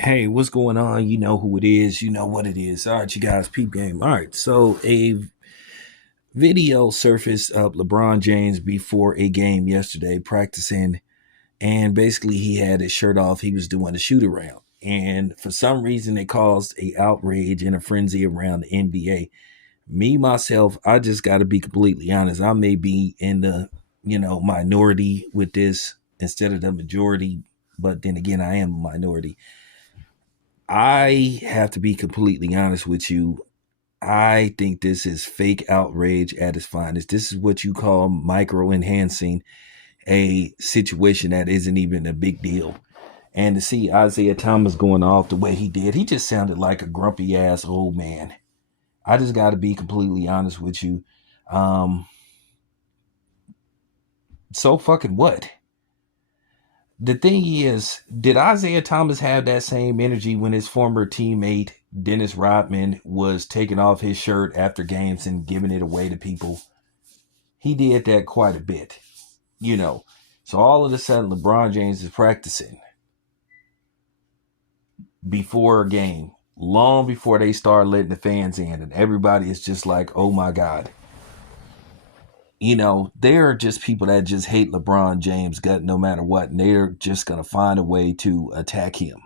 Hey, what's going on? You know who it is. You know what it is. All right, you guys, peep game. All right, so a video surfaced of LeBron James before a game yesterday practicing, and basically he had his shirt off. He was doing a shoot around, and for some reason it caused a outrage and a frenzy around the NBA. Me myself, I just got to be completely honest. I may be in the minority with this instead of the majority, but then again, I am a minority. I have to be completely honest with you. I think this is fake outrage at its finest. This is what you call micro enhancing a situation that isn't even a big deal. And to see Isaiah Thomas going off the way he did, he just sounded like a grumpy ass old man. I just got to be completely honest with you. Um, so fucking what? The thing is, did Isaiah Thomas have that same energy when his former teammate Dennis Rodman was taking off his shirt after games and giving it away to people? He did that quite a bit, you know. So all of a sudden, LeBron James is practicing before a game, long before they start letting the fans in, and everybody is just like, "Oh my God." There are just people that just hate LeBron James gut no matter what, and they're just gonna find a way to attack him.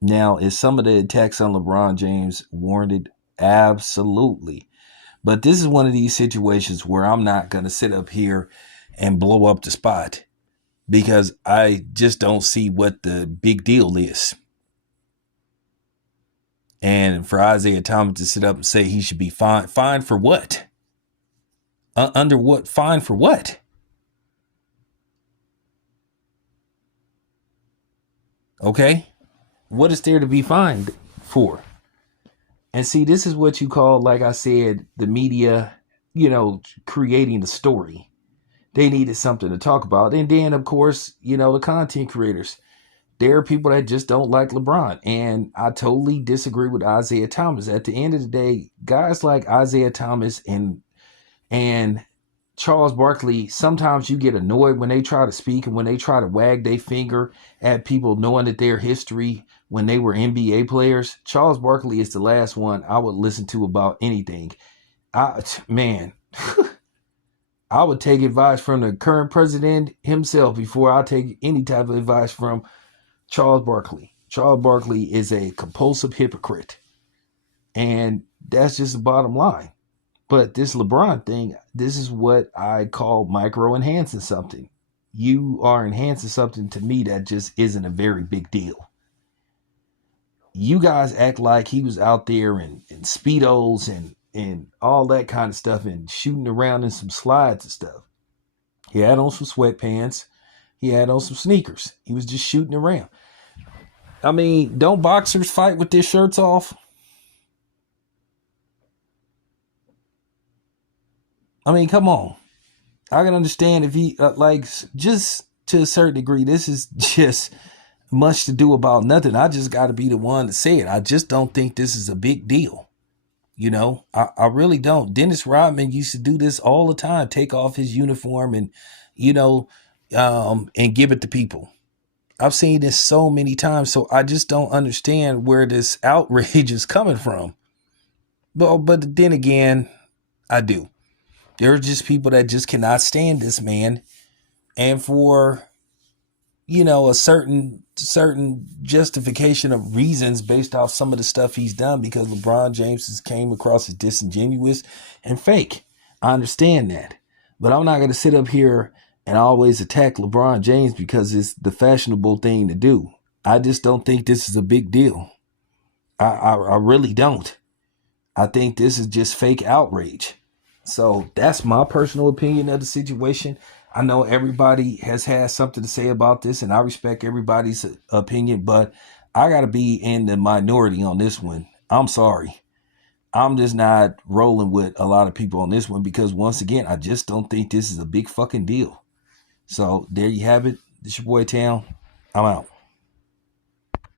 Now, is some of the attacks on LeBron James warranted? Absolutely. But this is one of these situations where I'm not going to sit up here and blow up the spot because I just don't see what the big deal is. And for Isaiah Thomas to sit up and say he should be fined, fined for what? Under what? Fine for what? Okay. What is there to be fined for? And see, this is what you call, like I said, the media, creating the story. They needed something to talk about. And then, of course, the content creators. There are people that just don't like LeBron. And I totally disagree with Isaiah Thomas. At the end of the day, guys like Isaiah Thomas and Charles Barkley, sometimes you get annoyed when they try to speak and when they try to wag their finger at people knowing that their history when they were NBA players. Charles Barkley is the last one I would listen to about anything. Man, I would take advice from the current president himself before I take any type of advice from Charles Barkley. Charles Barkley is a compulsive hypocrite. And that's just the bottom line. But this LeBron thing, this is what I call micro enhancing something. You are enhancing something to me that just isn't a very big deal. You guys act like he was out there in Speedos and all that kind of stuff and shooting around in some slides and stuff. He had on some sweatpants. He had on some sneakers. He was just shooting around. I mean, don't boxers fight with their shirts off? I mean, come on. I can understand if he, just to a certain degree, this is just much to do about nothing. I just got to be the one to say it. I just don't think this is a big deal. I really don't. Dennis Rodman used to do this all the time, take off his uniform and, and give it to people. I've seen this so many times, so I just don't understand where this outrage is coming from. But then again, I do. There are just people that just cannot stand this man, and for a certain justification of reasons based off some of the stuff he's done, because LeBron James has came across as disingenuous and fake. I understand that, but I'm not going to sit up here and always attack LeBron James because it's the fashionable thing to do. I just don't think this is a big deal. I really don't. I think this is just fake outrage. So that's my personal opinion of the situation. I know everybody has had something to say about this, and I respect everybody's opinion, but I got to be in the minority on this one. I'm sorry. I'm just not rolling with a lot of people on this one because, once again, I just don't think this is a big fucking deal. So there you have it. This your boy Town. I'm out.